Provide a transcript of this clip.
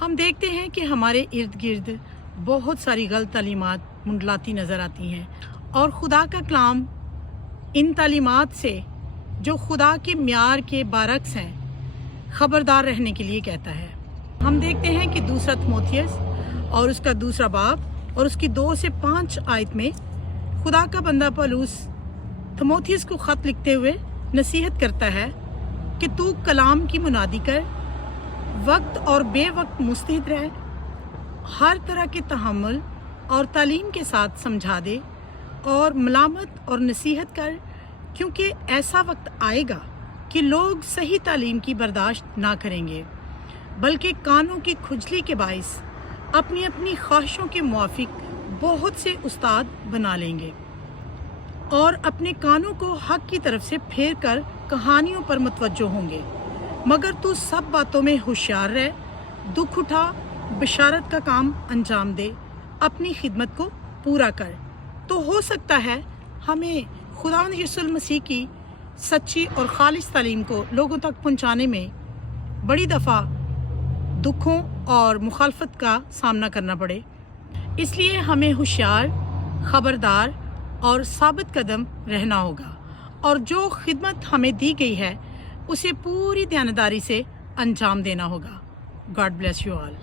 ہم دیکھتے ہیں کہ ہمارے ارد گرد بہت ساری غلط تعلیمات منڈلاتی نظر آتی ہیں اور خدا کا کلام ان تعلیمات سے جو خدا کے معیار کے برعکس ہیں خبردار رہنے کے لیے کہتا ہے۔ ہم دیکھتے ہیں کہ دوسرا تیموتھیوس اور اس کا دوسرا باب اور اس کی 2 سے 5 آیت میں خدا کا بندہ پولس تیموتھیوس کو خط لکھتے ہوئے نصیحت کرتا ہے کہ تو کلام کی منادی کر، وقت اور بے وقت مستعد رہ، ہر طرح کے تحمل اور تعلیم کے ساتھ سمجھا دے اور ملامت اور نصیحت کر، کیونکہ ایسا وقت آئے گا کہ لوگ صحیح تعلیم کی برداشت نہ کریں گے، بلکہ کانوں کی کھجلی کے باعث اپنی اپنی خواہشوں کے موافق بہت سے استاد بنا لیں گے اور اپنے کانوں کو حق کی طرف سے پھیر کر کہانیوں پر متوجہ ہوں گے۔ مگر تو سب باتوں میں ہوشیار رہ، دکھ اٹھا، بشارت کا کام انجام دے، اپنی خدمت کو پورا کر، تو ہو سکتا ہے ہمیں خداوند یسوع المسیح کی سچی اور خالص تعلیم کو لوگوں تک پہنچانے میں بڑی دفعہ دکھوں اور مخالفت کا سامنا کرنا پڑے۔ اس لیے ہمیں ہوشیار، خبردار اور ثابت قدم رہنا ہوگا، اور جو خدمت ہمیں دی گئی ہے اسے پوری دیانتداری سے انجام دینا ہوگا۔ God bless you all.